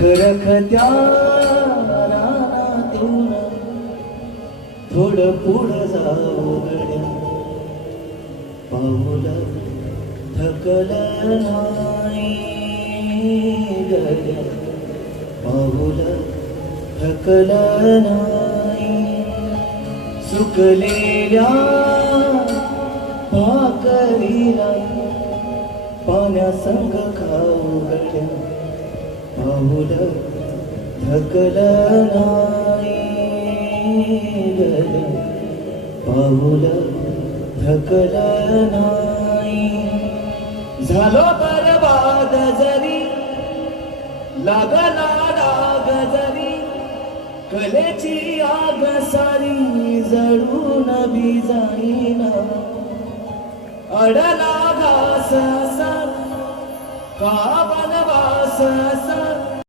रखरखत्या रानातून थोडं पुढं जाऊ गड्या, पाऊल थकलं नाही गड्या, पाऊल थकलं नाही. सुकलेल्या भाकरीला पाण्यासंग खाऊ गड्या, पाऊल थकलं नाही गड्या, पाऊल थकलं नाही. झालो बरबाद जरी लागला डाग जरी, कलेची आग सारी जळून बी जाईना. अडला घास असा का बनवास असा,